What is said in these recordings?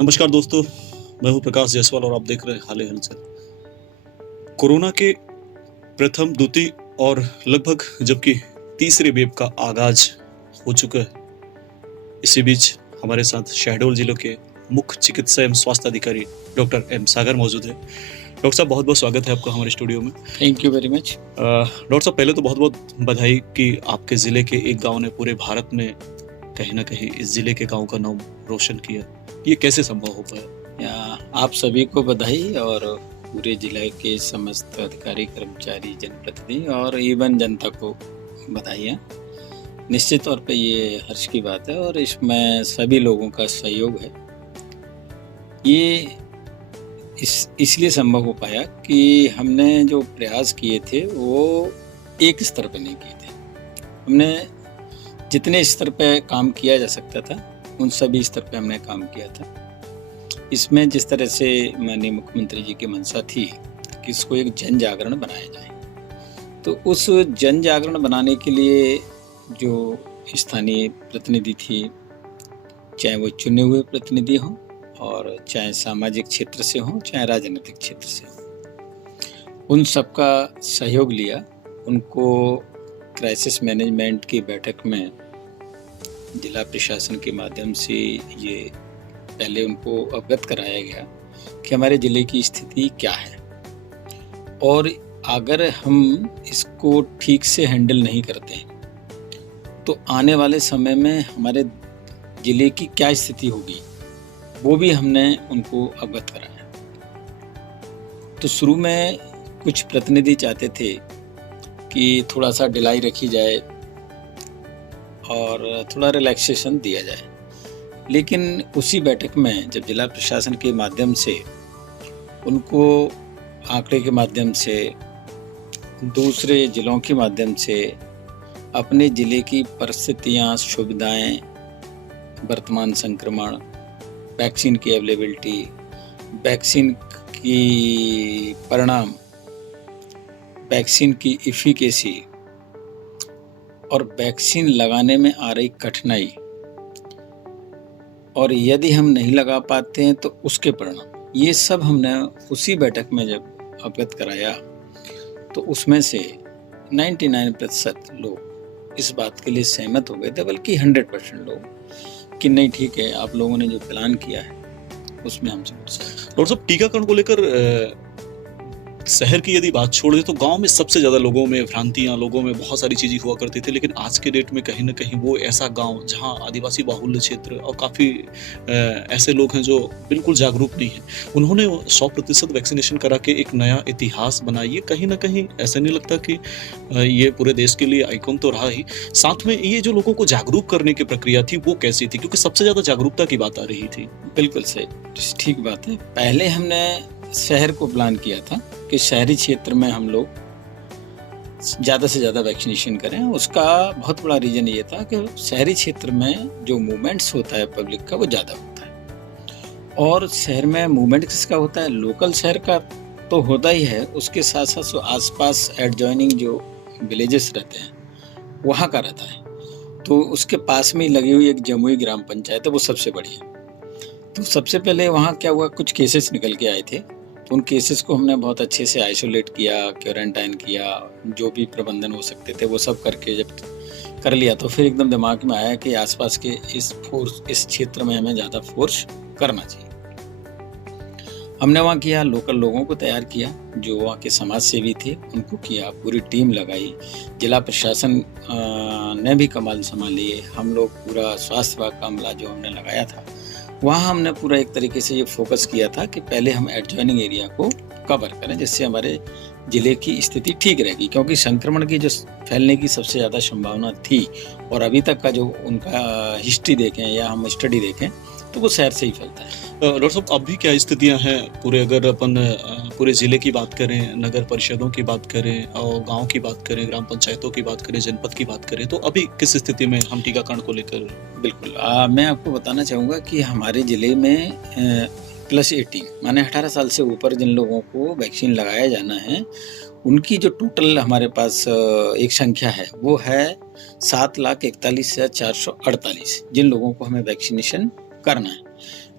नमस्कार दोस्तों, मैं हूं प्रकाश जायसवाल और आप देख रहे हैं हाल हलचल। कोरोना के प्रथम, द्वितीय और लगभग जबकि तीसरे वेव का आगाज हो चुका है। इसी बीच हमारे साथ शहडोल जिले के मुख्य चिकित्सा एवं स्वास्थ्य अधिकारी डॉक्टर एम सागर मौजूद है। डॉक्टर साहब, बहुत बहुत स्वागत है आपका हमारे स्टूडियो में। Thank you very much. Doctor साहब, पहले तो बहुत बहुत बधाई कि आपके ज़िले के एक गांव ने पूरे भारत में कहीं ना कहीं इस ज़िले के गांव का नाम रोशन किया। ये कैसे संभव हो पाया? आप सभी को बधाई और पूरे जिले के समस्त अधिकारी, कर्मचारी, जनप्रतिनिधि और इवन जनता को बधाइयाँ। निश्चित तौर पे ये हर्ष की बात है और इसमें सभी लोगों का सहयोग है। ये इसलिए संभव हो पाया कि हमने जो प्रयास किए थे वो एक स्तर पे नहीं किए थे। हमने जितने स्तर पे काम किया जा सकता था उन सभी स्तर पे हमने काम किया था। इसमें जिस तरह से माननीय मुख्यमंत्री जी की मंशा थी कि इसको एक जन जागरण बनाया जाए, तो उस जन जागरण बनाने के लिए जो स्थानीय प्रतिनिधि थी, चाहे वो चुने हुए प्रतिनिधि हों और चाहे सामाजिक क्षेत्र से हों, चाहे राजनीतिक क्षेत्र से हों, उन सबका सहयोग लिया। उनको क्राइसिस मैनेजमेंट की बैठक में जिला प्रशासन के माध्यम से ये पहले उनको अवगत कराया गया कि हमारे ज़िले की स्थिति क्या है और अगर हम इसको ठीक से हैंडल नहीं करते तो आने वाले समय में हमारे ज़िले की क्या स्थिति होगी, वो भी हमने उनको अवगत कराया। तो शुरू में कुछ प्रतिनिधि चाहते थे कि थोड़ा सा ढिलाई रखी जाए और थोड़ा रिलैक्सेशन दिया जाए, लेकिन उसी बैठक में जब जिला प्रशासन के माध्यम से उनको आंकड़े के माध्यम से, दूसरे जिलों के माध्यम से अपने ज़िले की परिस्थितियाँ, सुविधाएं, वर्तमान संक्रमण, वैक्सीन की अवेलेबिलिटी, वैक्सीन की परिणाम, वैक्सीन की इफिकेसी और वैक्सीन लगाने में आ रही कठिनाई, और यदि हम नहीं लगा पाते हैं तो उसके परिणाम, ये सब हमने उसी बैठक में जब अवगत कराया तो उसमें से 99% लोग इस बात के लिए सहमत हो गए थे, बल्कि 100% लोग कि नहीं ठीक है, आप लोगों ने जो प्लान किया है उसमें हम सब सहमत। और सब टीकाकरण को लेकर शहर की यदि बात छोड़ दे तो गांव में सबसे ज्यादा लोगों में भ्रांतियां, लोगों में बहुत सारी चीजें हुआ करती थी, लेकिन आज के डेट में कहीं ना कहीं वो ऐसा गांव जहां आदिवासी बाहुल्य क्षेत्र और काफी ऐसे लोग हैं जो बिल्कुल जागरूक नहीं है, उन्होंने 100% वैक्सीनेशन करा के एक नया इतिहास बनाया। ये कहीं ना कहीं ऐसा नहीं लगता कि ये पूरे देश के लिए आइकॉन तो रहा ही, साथ में ये जो लोगों को जागरूक करने की प्रक्रिया थी वो कैसी थी, क्योंकि सबसे ज्यादा जागरूकता की बात आ रही थी। बिल्कुल सही, ठीक बात है। पहले हमने शहर को प्लान किया था कि शहरी क्षेत्र में हम लोग ज़्यादा से ज़्यादा वैक्सीनेशन करें। उसका बहुत बड़ा रीज़न ये था कि शहरी क्षेत्र में जो मूवमेंट्स होता है पब्लिक का वो ज़्यादा होता है, और शहर में मूवमेंट किसका होता है, लोकल शहर का तो होता ही है, उसके साथ साथ जो आसपास एडजॉइनिंग जो विलेजेस रहते हैं वहाँ का रहता है। तो उसके पास में लगी हुई एक जमुई ग्राम पंचायत है, वो सबसे बड़ी है। तो सबसे पहले वहाँ क्या हुआ, कुछ केसेस निकल के आए थे, तो उन केसेस को हमने बहुत अच्छे से आइसोलेट किया, क्वारंटाइन किया, जो भी प्रबंधन हो सकते थे वो सब करके जब कर लिया तो फिर एकदम दिमाग में आया कि आसपास के इस क्षेत्र में हमें ज़्यादा फोर्स करना चाहिए। हमने वहाँ किया, लोकल लोगों को तैयार किया, जो वहाँ के समाज सेवी थे उनको किया, पूरी टीम लगाई, जिला प्रशासन ने भी कमाल संभाली, हम लोग पूरा स्वास्थ्य विभाग का अमला जो हमने लगाया था, वहाँ हमने पूरा एक तरीके से ये फोकस किया था कि पहले हम एडजॉइनिंग एरिया को कवर करें, जिससे हमारे ज़िले की स्थिति ठीक रहेगी, क्योंकि संक्रमण की जो फैलने की सबसे ज़्यादा संभावना थी और अभी तक का जो उनका हिस्ट्री देखें या हम स्टडी देखें तो वो शहर से ही फैलता है। डॉक्टर साहब, अब भी क्या स्थितियां हैं पूरे, अगर अपन पूरे ज़िले की बात करें, नगर परिषदों की बात करें और गांव की बात करें, ग्राम पंचायतों की बात करें, जनपद की बात करें, तो अभी किस स्थिति में हम टीकाकरण को लेकर? बिल्कुल, मैं आपको बताना चाहूँगा कि हमारे ज़िले में +18 माने 18 साल से ऊपर जिन लोगों को वैक्सीन लगाया जाना है, उनकी जो टोटल हमारे पास एक संख्या है वो है 7,41,448 जिन लोगों को हमें वैक्सीनेशन करना है।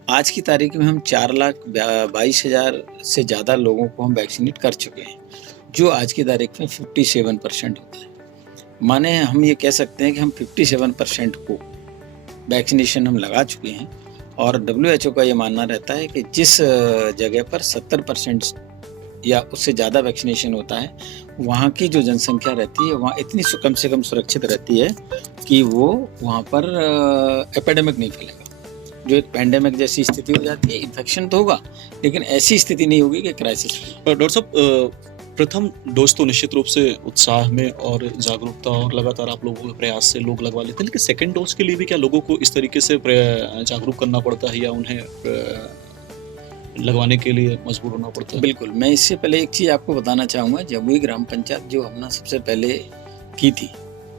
आज की तारीख में हम 4,22,000 से ज़्यादा लोगों को हम वैक्सीनेट कर चुके हैं, जो आज की तारीख में 57% होता है। माने हम ये कह सकते हैं कि हम 57% को वैक्सीनेशन हम लगा चुके हैं, और WHO का ये मानना रहता है कि जिस जगह पर 70% या उससे ज़्यादा वैक्सीनेशन होता है, वहाँ की जो जनसंख्या रहती है वहाँ इतनी कम से कम सुरक्षित रहती है कि वो वहाँ पर एपिडेमिक नहीं फैलेगा। जो एक पैंडेमिक जैसी स्थिति हो जाती है, इन्फेक्शन तो होगा लेकिन ऐसी स्थिति नहीं होगी कि क्राइसिस हो। डॉक्टर साहब, प्रथम डोज तो निश्चित रूप से उत्साह में और जागरूकता और लगातार आप लोगों के प्रयास से लोग लगवा लेते हैं, लेकिन सेकंड डोज के लिए भी क्या लोगों को इस तरीके से जागरूक करना पड़ता है या उन्हें लगवाने के लिए मजबूर होना पड़ता है? बिल्कुल, मैं इससे पहले एक चीज़ आपको बताना चाहूँगा। जमुई ग्राम पंचायत जो हमने सबसे पहले की थी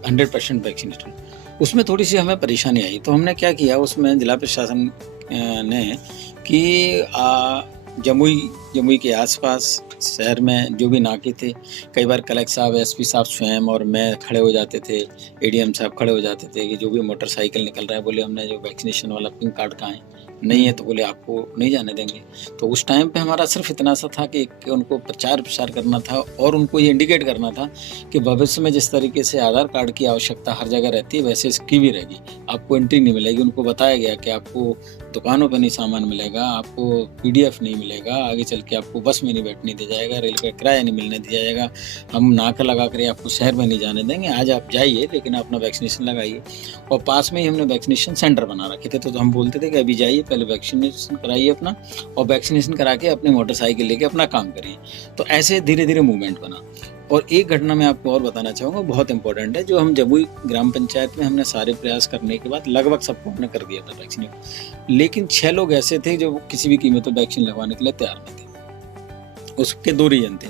100% वैक्सीनेशन, उसमें थोड़ी सी हमें परेशानी आई। तो हमने क्या किया, उसमें जिला प्रशासन ने कि जमुई के आसपास शहर में जो भी नाके थे, कई बार कलेक्टर साहब, एसपी साहब स्वयं और मैं खड़े हो जाते थे, एडीएम साहब खड़े हो जाते थे कि जो भी मोटरसाइकिल निकल रहा है, बोले हमने जो वैक्सीनेशन वाला पिंक कार्ड कहाँ है, नहीं है तो बोले आपको नहीं जाने देंगे। तो उस टाइम पे हमारा सिर्फ इतना सा था कि उनको प्रचार प्रसार करना था और उनको ये इंडिकेट करना था कि भविष्य में जिस तरीके से आधार कार्ड की आवश्यकता हर जगह रहती है, वैसे इसकी भी रहेगी। आपको एंट्री नहीं मिलेगी। उनको बताया गया कि आपको दुकानों पर नहीं सामान मिलेगा, आपको PDF नहीं मिलेगा, आगे चल के आपको बस में नहीं बैठने दिया जाएगा, रेल का किराया नहीं मिलने दिया जाएगा, हम नाका लगा कर आपको शहर में नहीं जाने देंगे। आज आप जाइए लेकिन अपना वैक्सीनेशन लगाइए। और पास में ही हमने वैक्सीनेशन सेंटर बना रखे थे, तो हम बोलते थे कि अभी जाइए, पहले वैक्सीनेशन कराइए अपना, और वैक्सीनेशन करा के अपनी मोटरसाइकिल लेके अपना काम करिए। तो ऐसे धीरे धीरे मूवमेंट बना। और एक घटना मैं आपको और बताना चाहूँगा, बहुत इंपॉर्टेंट है, जो हम जमुई ग्राम पंचायत में हमने सारे प्रयास करने के बाद लगभग सबको हमने कर दिया था वैक्सीनेट, लेकिन 6 लोग ऐसे थे जो किसी भी कीमत पर वैक्सीन लगवाने के लिए तैयार नहीं थे। उसके 2 रीजन थे।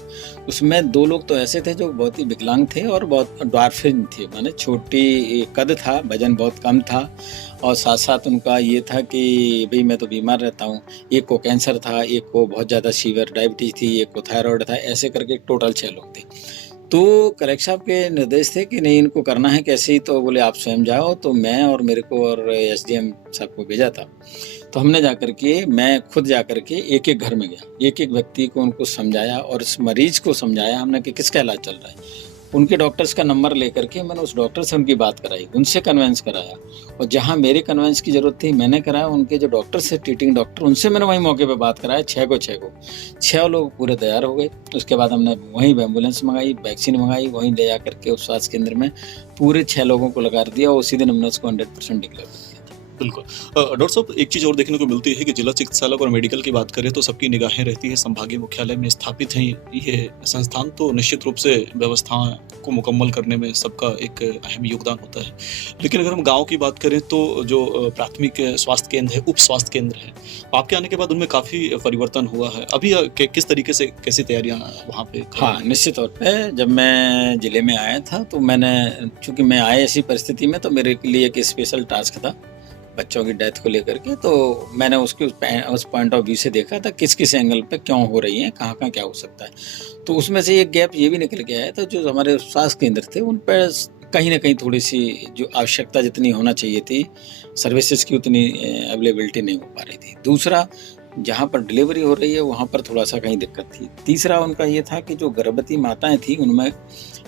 उसमें 2 लोग तो ऐसे थे जो बहुत ही विकलांग थे और बहुत ड्वार्फिन थे, माने छोटी कद था, वजन बहुत कम था, और साथ साथ उनका ये था कि भाई मैं तो बीमार रहता हूँ। एक को कैंसर था, एक को बहुत ज़्यादा सीवियर डायबिटीज़ थी, एक को थायराइड था, ऐसे करके टोटल 6 लोग थे। तो कलेक्टर साहब के निर्देश थे कि नहीं इनको करना है कैसे ही, तो बोले आप स्वयं जाओ। तो मैं और मेरे को और SDM साहब को भेजा था। तो हमने जाकर के, मैं खुद जाकर के एक एक घर में गया, एक एक व्यक्ति को उनको समझाया और इस मरीज को समझाया हमने कि किसका इलाज चल रहा है। उनके डॉक्टर्स का नंबर लेकर के मैंने उस डॉक्टर से उनकी बात कराई, उनसे कन्वेंस कराया, और जहाँ मेरे कन्वेंस की ज़रूरत थी मैंने कराया। उनके जो डॉक्टर से, ट्रीटिंग डॉक्टर, उनसे मैंने वहीं मौके पे बात कराया। 6 लोग पूरे तैयार हो गए। उसके बाद हमने वहीं एम्बुलेंस मंगाई, वैक्सीन मंगाई, वहीं ले जा करके उस स्वास्थ्य केंद्र में पूरे 6 लोगों को लगा दिया, और उसी दिन हमने उसको 100% डिक्लेयर कर दिया। बिल्कुल। डॉक्टर साहब, एक चीज़ और देखने को मिलती है कि जिला चिकित्सालय और मेडिकल की बात करें तो सबकी निगाहें रहती है संभागीय मुख्यालय में स्थापित हैं ये संस्थान, तो निश्चित रूप से व्यवस्था को मुकम्मल करने में सबका एक अहम योगदान होता है। लेकिन अगर हम गांव की बात करें तो जो प्राथमिक स्वास्थ्य केंद्र है, उप स्वास्थ्य केंद्र है, आपके आने के बाद उनमें काफ़ी परिवर्तन हुआ है। अभी किस तरीके से, कैसी तैयारियाँ वहाँ पे? हाँ, निश्चित तौर पे जब मैं जिले में आया था तो मैंने, चूँकि मैं आया ऐसी परिस्थिति में, तो मेरे लिए एक स्पेशल टास्क था बच्चों की डेथ को लेकर के। तो मैंने उसके उस पॉइंट ऑफ व्यू से देखा था किस किस एंगल पे क्यों हो रही है, कहाँ कहाँ क्या हो सकता है। तो उसमें से एक गैप ये भी निकल के आया था, जो हमारे स्वास्थ्य केंद्र थे उन पर कहीं ना कहीं थोड़ी सी जो आवश्यकता जितनी होना चाहिए थी, सर्विसेज की उतनी अवेलेबिलिटी नहीं हो पा रही थी। दूसरा, जहाँ पर डिलीवरी हो रही है वहाँ पर थोड़ा सा कहीं दिक्कत थी। तीसरा उनका ये था कि जो गर्भवती माताएं थी उनमें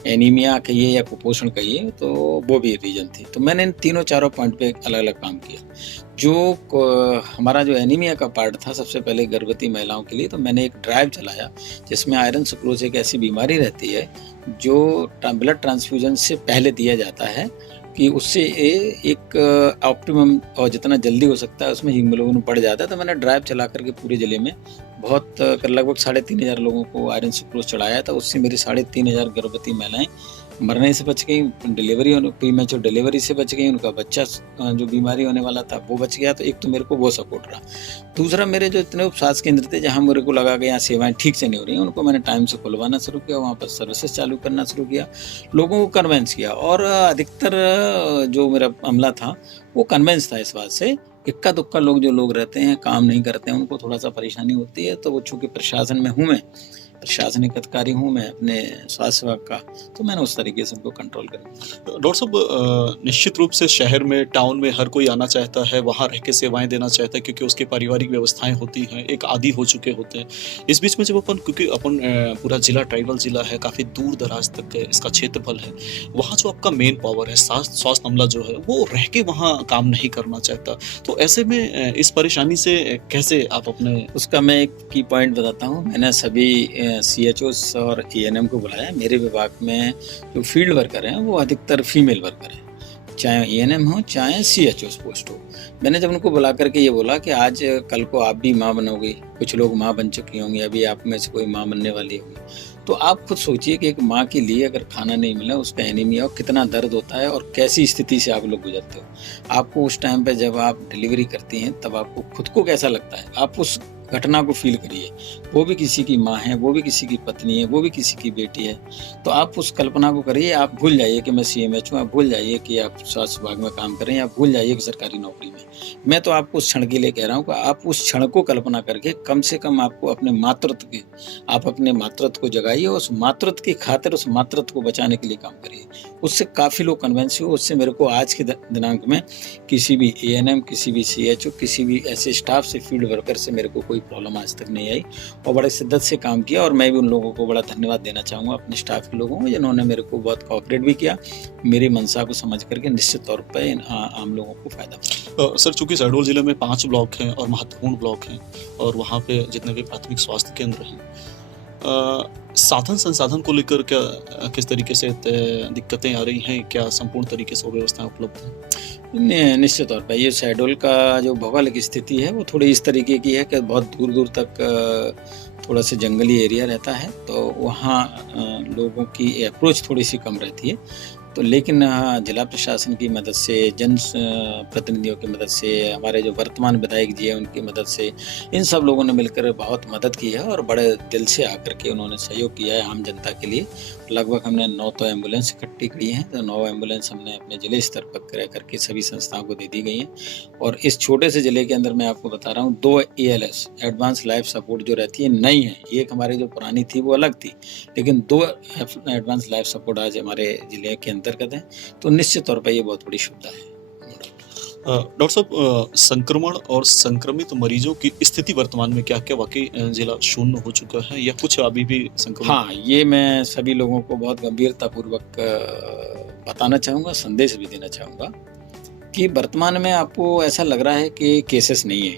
एनीमिया कहिए या कुपोषण कहिए, तो वो भी रीजन थी। तो मैंने इन तीनों चारों पॉइंट पे अलग अलग काम किया। जो हमारा जो एनीमिया का पार्ट था सबसे पहले गर्भवती महिलाओं के लिए, तो मैंने एक ड्राइव चलाया जिसमें आयरन सुक्रोज एक ऐसी बीमारी रहती है जो ब्लड ट्रांसफ्यूजन से पहले दिया जाता है, कि उससे एक ऑप्टिमम और जितना जल्दी हो सकता है उसमें हीमोग्लोबिन बढ़ जाता है। तो मैंने ड्राइव चला करके पूरे ज़िले में बहुत लगभग 3,500 लोगों को आयरन सुक्रोज चढ़ाया था। उससे मेरी 3,500 गर्भवती महिलाएं मरने से बच गई, डिलीवरी होने, प्रीमेच्योर डिलीवरी से बच गई, उनका बच्चा जो बीमारी होने वाला था वो बच गया। तो एक तो मेरे को वो सपोर्ट रहा। दूसरा, मेरे जो इतने उपस्वास्थ्य केंद्र थे जहाँ मेरे को लगा कि यहाँ सेवाएं ठीक से नहीं हो रही हैं, उनको मैंने टाइम से खुलवाना शुरू किया, वहाँ पर सर्विसेज चालू करना शुरू किया, लोगों को कन्वेंस किया। और अधिकतर जो मेरा अमला था वो कन्वेंस था इस बात से। इक्का दुक्का लोग जो लोग रहते हैं, काम नहीं करते हैं, उनको थोड़ा सा परेशानी होती है। तो वो चूँकि प्रशासन में हूँ मैं, प्रशासनिक अधिकारी हूँ, मैं अपने स्वास्थ्य विभाग का, तो मैंने उस तरीके से उनको कंट्रोल कर दिया। डॉक्टर साहब, निश्चित रूप से शहर में, टाउन में हर कोई आना चाहता है, वहाँ रह के सेवाएँ देना चाहता है क्योंकि उसकी पारिवारिक व्यवस्थाएँ होती हैं, एक आदी हो चुके होते हैं। इस बीच में जब क्योंकि अपन पूरा ज़िला ट्राइबल ज़िला है, काफ़ी दूर-दराज तक इसका क्षेत्रफल है, वहाँ जो आपका मेन पावर है, स्वास्थ्य अमला जो है, वो रह के वहाँ काम नहीं करना चाहता। तो ऐसे में इस परेशानी से कैसे आप अपने उसका मैं एक की पॉइंट बताता हूँ। मैंने सभी CHOs और ANM को बुलाया। मेरे विभाग में जो फील्ड वर्कर हैं वो अधिकतर फीमेल वर्कर हैं, चाहे ANM हो चाहे CHOs पोस्ट हो। मैंने जब उनको बुला करके ये बोला कि आज कल को आप भी माँ बनोगी, कुछ लोग माँ बन चुकी होंगी, अभी आप में से कोई माँ बनने वाली होगी, तो आप खुद सोचिए कि एक माँ के लिए अगर खाना नहीं मिला, उसका एनीमिया हो, कितना दर्द होता है और कैसी स्थिति से आप लोग गुजरते हो। आपको उस टाइम पे जब आप डिलीवरी करती हैं तब आपको खुद को कैसा लगता है, आप उस घटना को फील करिए। वो भी किसी की माँ है, वो भी किसी की पत्नी है, वो भी किसी की बेटी है। तो आप उस कल्पना को करिए, आप भूल जाइए कि मैं CMH हूँ, आप भूल जाइए कि आप स्वास्थ्य विभाग में काम कर रहे हैं, आप भूल जाइए कि सरकारी नौकरी में। मैं तो आपको उस क्षण के लिए कह रहा हूँ कि आप उस क्षण को कल्पना करके कम से कम आपको अपने मातृत्व को जगाइए और उस मातृत्व की खातिर उस मातृत्व को बचाने के लिए काम करिए। उससे काफ़ी लोग कन्विंस हुए। उससे मेरे को आज के दिनांक में किसी भी ANM, किसी भी CHO, किसी भी ऐसे स्टाफ से, फील्ड वर्कर से मेरे को कोई प्रॉब्लम आज तक नहीं आई और बड़े शिद्दत से काम किया। और मैं भी उन लोगों को बड़ा धन्यवाद देना चाहूँगा, अपने स्टाफ के लोगों को, जिन्होंने मेरे को बहुत कोऑपरेट भी किया, मेरी मंशा को समझ करके। निश्चित तौर पर इन आम लोगों को फायदा हुआ। सर, चूंकि शहडोल जिले में 5 ब्लॉक हैं और महत्वपूर्ण ब्लॉक हैं और वहाँ पे जितने भी प्राथमिक स्वास्थ्य केंद्र हैं, साधन संसाधन को लेकर क्या किस तरीके से दिक्कतें आ रही हैं? क्या संपूर्ण तरीके से वो व्यवस्थाएं उपलब्ध हैं? निश्चित तौर पर ये शहडोल का जो भौगोलिक स्थिति है वो थोड़ी इस तरीके की है कि बहुत दूर दूर तक थोड़ा सा जंगली एरिया रहता है, तो वहाँ लोगों की अप्रोच थोड़ी सी कम रहती है। तो लेकिन जिला प्रशासन की मदद से, जन प्रतिनिधियों की मदद से, हमारे जो वर्तमान विधायक जी हैं उनकी मदद से, इन सब लोगों ने मिलकर बहुत मदद की है और बड़े दिल से आकर के उन्होंने सहयोग किया है आम जनता के लिए। लगभग हमने 9 तो एम्बुलेंस इकट्ठी की हैं, तो 9 एम्बुलेंस हमने अपने ज़िले स्तर पर क्रय करके सभी संस्थाओं को दे दी गई हैं। और इस छोटे से ज़िले के अंदर मैं आपको बता रहा हूँ 2 ALS, एडवांस लाइफ सपोर्ट, जो रहती है नई है। एक हमारी जो पुरानी थी वो अलग थी, लेकिन 2 एडवांस लाइफ सपोर्ट आज हमारे ज़िले के अंतर्गत है। तो निश्चित तौर पर ये बहुत बड़ी सुविधा है। डॉक्टर साहब, संक्रमण और संक्रमित मरीजों की स्थिति वर्तमान में क्या वाकई जिला शून्य हो चुका है या कुछ अभी भी संक्रमण? हाँ, ये मैं सभी लोगों को बहुत गंभीरतापूर्वक बताना चाहूँगा, संदेश भी देना चाहूँगा कि वर्तमान में आपको ऐसा लग रहा है कि केसेस नहीं है,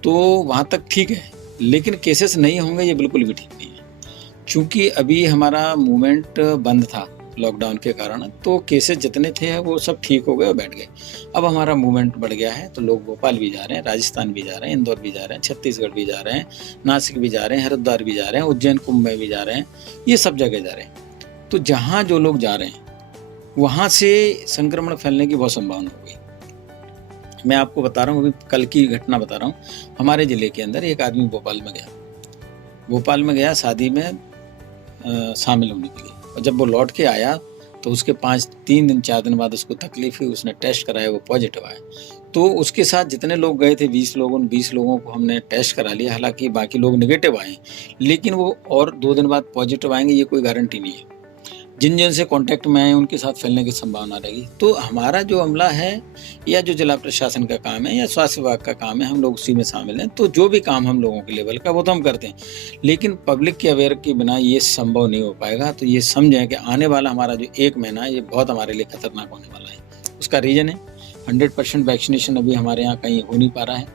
तो वहाँ तक ठीक है, लेकिन केसेस नहीं होंगे ये बिल्कुल भी ठीक नहीं है। चूँकि अभी हमारा मूवमेंट बंद था लॉकडाउन के कारण, तो केसेस जितने थे वो सब ठीक हो गए और बैठ गए। अब हमारा मूवमेंट बढ़ गया है, तो लोग भोपाल भी जा रहे हैं, राजस्थान भी जा रहे हैं, इंदौर भी जा रहे हैं, छत्तीसगढ़ भी जा रहे हैं, नासिक भी जा रहे हैं, हरिद्वार भी जा रहे हैं, उज्जैन कुंभ में भी जा रहे हैं, ये सब जगह जा रहे हैं। तो जहाँ जो लोग जा रहे हैं वहाँ से संक्रमण फैलने की बहुत संभावना हो गई। मैं आपको बता रहा हूँ, अभी कल की घटना बता रहा हूँ। हमारे ज़िले के अंदर एक आदमी भोपाल में गया शादी में शामिल होने के लिए, और जब वो लौट के आया तो उसके 3 दिन 4 दिन बाद उसको तकलीफ हुई, उसने टेस्ट कराया, वो पॉजिटिव आया। तो उसके साथ जितने लोग गए थे 20 लोगों को हमने टेस्ट करा लिया, हालांकि बाकी लोग नेगेटिव आए, लेकिन वो और 2 दिन बाद पॉजिटिव आएंगे ये कोई गारंटी नहीं है। जिन जिन से कांटेक्ट में आए उनके साथ फैलने की संभावना रहेगी। तो हमारा जो अमला है या जो जिला प्रशासन का काम है या स्वास्थ्य विभाग का काम है, हम लोग उसी में शामिल हैं। तो जो भी काम हम लोगों के लेवल का वो तो हम करते हैं, लेकिन पब्लिक के अवेयर के बिना ये संभव नहीं हो पाएगा। तो ये समझें कि आने वाला हमारा जो 1 महीना है ये बहुत हमारे लिए खतरनाक होने वाला है। उसका रीज़न है 100% वैक्सीनेशन अभी हमारे यहाँ कहीं हो नहीं पा रहा है।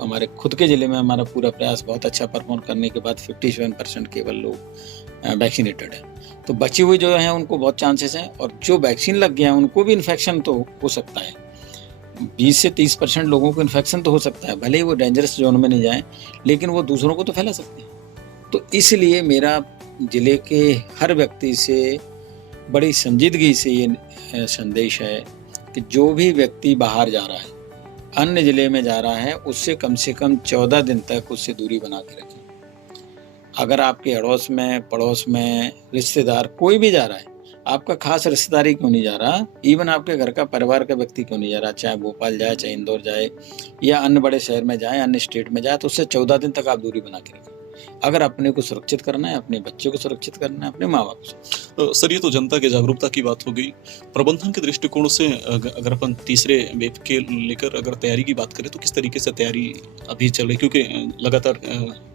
हमारे खुद के ज़िले में हमारा पूरा प्रयास बहुत अच्छा परफॉर्म करने के बाद 57% केवल लोग वैक्सीनेटेड है। तो बची हुई जो है उनको बहुत चांसेस हैं, और जो वैक्सीन लग गया है उनको भी इन्फेक्शन तो हो सकता है। 20 से 30% लोगों को इन्फेक्शन तो हो सकता है, भले ही वो डेंजरस जोन में नहीं जाए, लेकिन वो दूसरों को तो फैला सकते हैं। तो इसलिए मेरा ज़िले के हर व्यक्ति से बड़ी संजीदगी से ये संदेश है कि जो भी व्यक्ति बाहर जा रहा है, अन्य ज़िले में जा रहा है, उससे कम से कम 14 दिन तक उससे दूरी बना के रखें। अगर आपके अड़ोस में, पड़ोस में रिश्तेदार कोई भी जा रहा है, आपका खास रिश्तेदारी क्यों नहीं जा रहा, इवन आपके घर का परिवार का व्यक्ति क्यों नहीं जा रहा, चाहे भोपाल जाए, चाहे इंदौर जाए या अन्य बड़े शहर में जाए, अन्य स्टेट में जाए, तो उससे 14 दिन तक आप दूरी बना के रखें। अगर अपने को सुरक्षित करना है, अपने बच्चे को सुरक्षित करना है, अपने माँ बाप को। सर, ये तो जनता की जागरूकता की बात हो गई। प्रबंधन के दृष्टिकोण से अगर अपन तीसरे वेव के लेकर अगर तैयारी की बात करें तो किस तरीके से तैयारी अभी चल रही, क्योंकि लगातार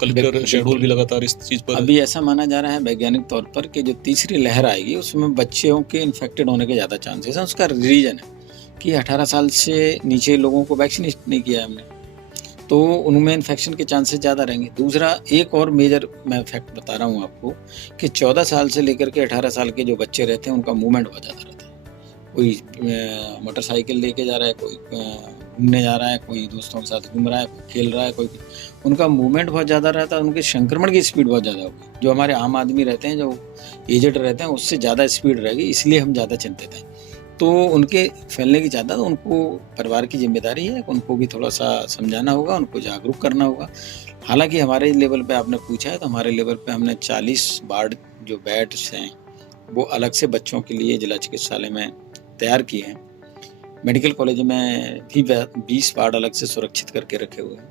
कलेक्टर शेड्यूल भी लगातार इस चीज पर अभी ऐसा माना जा रहा है वैज्ञानिक तौर पर कि जो तीसरी लहर आएगी उसमें बच्चों के इन्फेक्टेड होने के ज़्यादा चांसेस हैं। उसका रीजन है कि 18 साल से नीचे लोगों को वैक्सीनेट नहीं किया है हमने, तो उनमें इन्फेक्शन के चांसेस ज़्यादा रहेंगे। दूसरा एक और मेजर मैं फैक्ट बता रहा हूँ आपको कि 14 साल से लेकर के 18 साल के जो बच्चे रहते हैं उनका मूवमेंट बहुत ज़्यादा रहता है। कोई मोटरसाइकिल लेके जा रहा है, कोई घूमने जा रहा है, कोई दोस्तों के साथ घूम रहा है, कोई खेल रहा है, कोई उनका मूवमेंट बहुत ज़्यादा रहता है, उनके संक्रमण की स्पीड बहुत ज़्यादा होगी। जो हमारे आम आदमी रहते हैं, जो एजेड रहते हैं, उससे ज़्यादा स्पीड रहेगी, इसलिए हम ज़्यादा चिंतित हैं। तो उनके फैलने की ज़्यादा, तो उनको परिवार की जिम्मेदारी है, उनको भी थोड़ा सा समझाना होगा, उनको जागरूक करना होगा। हालांकि हमारे लेवल पे आपने पूछा है, तो हमारे लेवल पे हमने 40 वार्ड जो बेड्स हैं वो अलग से बच्चों के लिए जिला चिकित्सालय में तैयार किए हैं। मेडिकल कॉलेज में भी 20 वार्ड अलग से सुरक्षित करके रखे हुए हैं।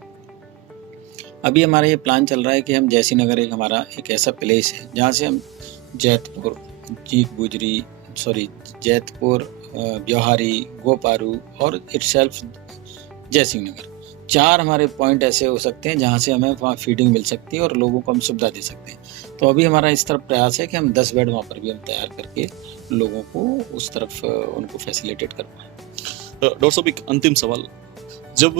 अभी हमारा ये प्लान चल रहा है कि हम जैसी नगर हमारा एक ऐसा प्लेस है जहाँ से हम जैतपुर, जैतपुर, ब्योहारी, गोपारू और इटसेल्फ जयसिंह नगर, 4 हमारे पॉइंट ऐसे हो सकते हैं जहाँ से हमें वहाँ फीडिंग मिल सकती है और लोगों को हम सुविधा दे सकते हैं। तो अभी हमारा इस तरफ प्रयास है कि हम 10 बेड वहाँ पर भी हम तैयार करके लोगों को उस तरफ उनको फैसिलिटेट कर पाएँ। डॉक्टर साहब, एक अंतिम सवाल, जब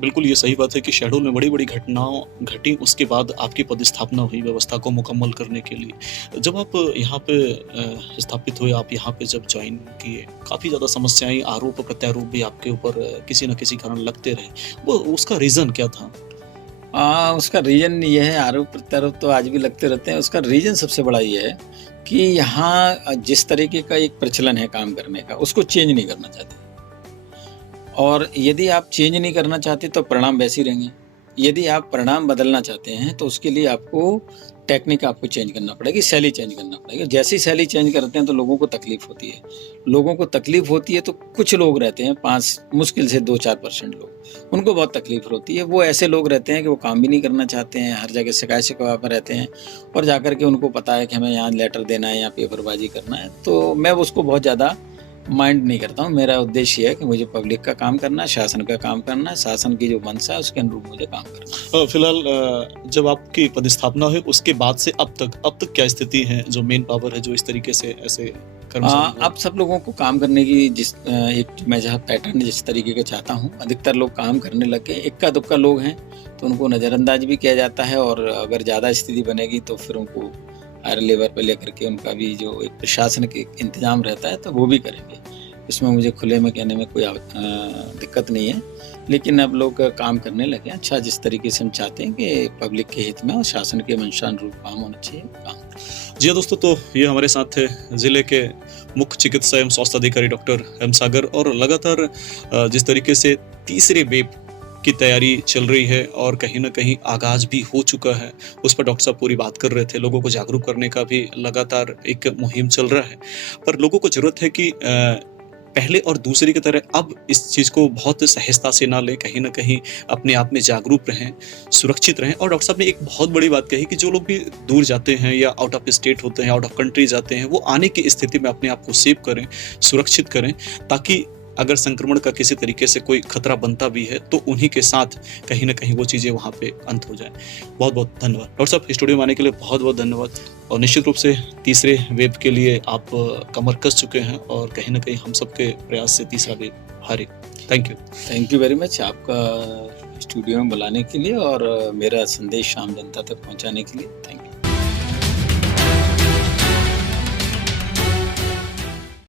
बिल्कुल ये सही बात है कि शेड्यूल में बड़ी बड़ी घटनाओं घटी, उसके बाद आपकी पदस्थापना हुई व्यवस्था को मुकम्मल करने के लिए। जब आप यहाँ पे स्थापित हुए, आप यहाँ पे जब ज्वाइन किए, काफ़ी ज़्यादा समस्याएं, आरोप प्रत्यारोप भी आपके ऊपर किसी न किसी कारण लगते रहे, वो उसका रीज़न क्या था? उसका रीज़न ये है, आरोप प्रत्यारोप तो आज भी लगते रहते हैं। उसका रीज़न सबसे बड़ा ये है कि यहाँ जिस तरीके का एक प्रचलन है काम करने का, उसको चेंज नहीं करना चाहते। और यदि आप चेंज नहीं करना चाहते तो परिणाम वैसे ही रहेंगे। यदि आप परिणाम बदलना चाहते हैं तो उसके लिए आपको टेक्निक आपको चेंज करना पड़ेगी, शैली चेंज करना पड़ेगा। जैसे ही शैली चेंज करते हैं तो लोगों को तकलीफ होती है। लोगों को तकलीफ होती है तो कुछ लोग रहते हैं, 5 मुश्किल से 2-4% लोग, उनको बहुत तकलीफ होती है। वो ऐसे लोग रहते हैं कि वो काम भी नहीं करना चाहते हैं, हर जगह शिकायत शिकवा पर रहते हैं, और जाकर के उनको पता है कि हमें यहाँ लेटर देना है या पेपरबाजी करना है। तो मैं उसको बहुत ज़्यादा माइंड नहीं करता हूँ। मेरा उद्देश्य है कि मुझे पब्लिक का काम करना है, शासन का काम करना है, शासन की जो मंशा है उसके अनुरूप मुझे काम करना है। फिलहाल जब आपकी पदस्थापना हुई उसके बाद से अब तक क्या स्थिति है, जो मेन पावर है जो इस तरीके से ऐसे अब सब लोगों को काम करने की एक मैं जहाँ पैटर्न जिस तरीके का चाहता हूँ, अधिकतर लोग काम करने लगे। इक्का दुक्का लोग हैं तो उनको नज़रअंदाज भी किया जाता है, और अगर ज़्यादा स्थिति बनेगी तो फिर उनको हायर लेवल पर लेकर के उनका भी जो एक प्रशासन के इंतजाम रहता है तो वो भी करेंगे। इसमें मुझे खुले में कहने में कोई दिक्कत नहीं है, लेकिन अब लोग काम करने लगे। अच्छा, जिस तरीके से हम चाहते हैं कि पब्लिक के हित में और शासन के मंशानुरूप काम होना चाहिए, काम। जी दोस्तों, तो ये हमारे साथ थे जिले के मुख्य चिकित्सा एवं स्वास्थ्य अधिकारी डॉक्टर एम सागर, और लगातार जिस तरीके से तीसरे वेव की तैयारी चल रही है और कहीं ना कहीं आगाज भी हो चुका है, उस पर डॉक्टर साहब पूरी बात कर रहे थे। लोगों को जागरूक करने का भी लगातार एक मुहिम चल रहा है, पर लोगों को जरूरत है कि पहले और दूसरे की तरह अब इस चीज़ को बहुत सहजता से ना लें, कहीं ना कहीं अपने आप में जागरूक रहें, सुरक्षित रहें। और डॉक्टर साहब ने एक बहुत बड़ी बात कही कि जो लोग भी दूर जाते हैं या आउट ऑफ स्टेट होते हैं, आउट ऑफ कंट्री जाते हैं, वो आने की स्थिति में अपने आप को सेव करें, सुरक्षित करें, ताकि अगर संक्रमण का किसी तरीके से कोई खतरा बनता भी है तो उन्हीं के साथ कहीं ना कहीं वो चीज़ें वहाँ पे अंत हो जाए। बहुत बहुत धन्यवाद डॉक्टर साहब, स्टूडियो में आने के लिए बहुत बहुत धन्यवाद। और निश्चित रूप से तीसरे वेव के लिए आप कमर कस चुके हैं और कहीं ना कहीं हम सबके प्रयास से तीसरा वेव हारे। थैंक यू वेरी मच आपका स्टूडियो में बुलाने के लिए और मेरा संदेश आम जनता तक पहुँचाने के लिए। Thank you.